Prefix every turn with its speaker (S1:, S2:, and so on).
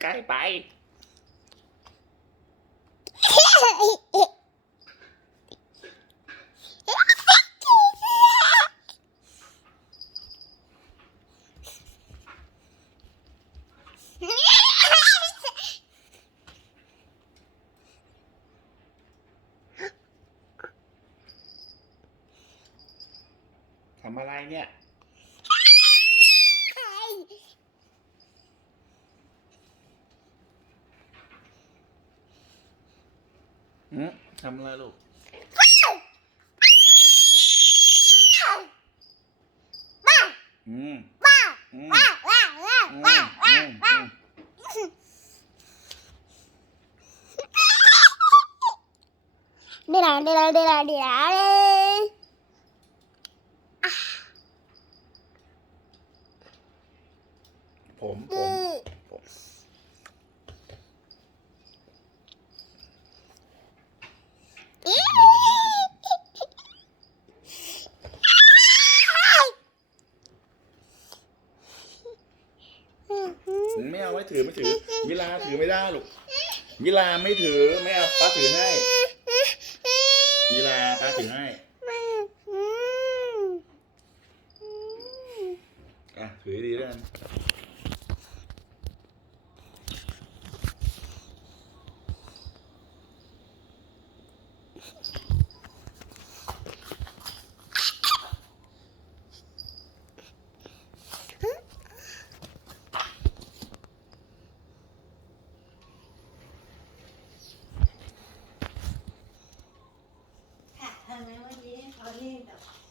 S1: ใกล้ไป ทำอะไรเนี่ยหืมทำอะไรลูก อืมอืมอืมอืมอืม
S2: đi nào đi nào đi nào đi nào đi
S1: ผมผมไม่เอาไม่ถือไม่ถือวิลาถือไม่ได้ลูกวิลาไม่ถือไม่เอาป้าถือให้วิลาป้าถือให้อะถือให้ดีด้วยกัน ค่ะทําไม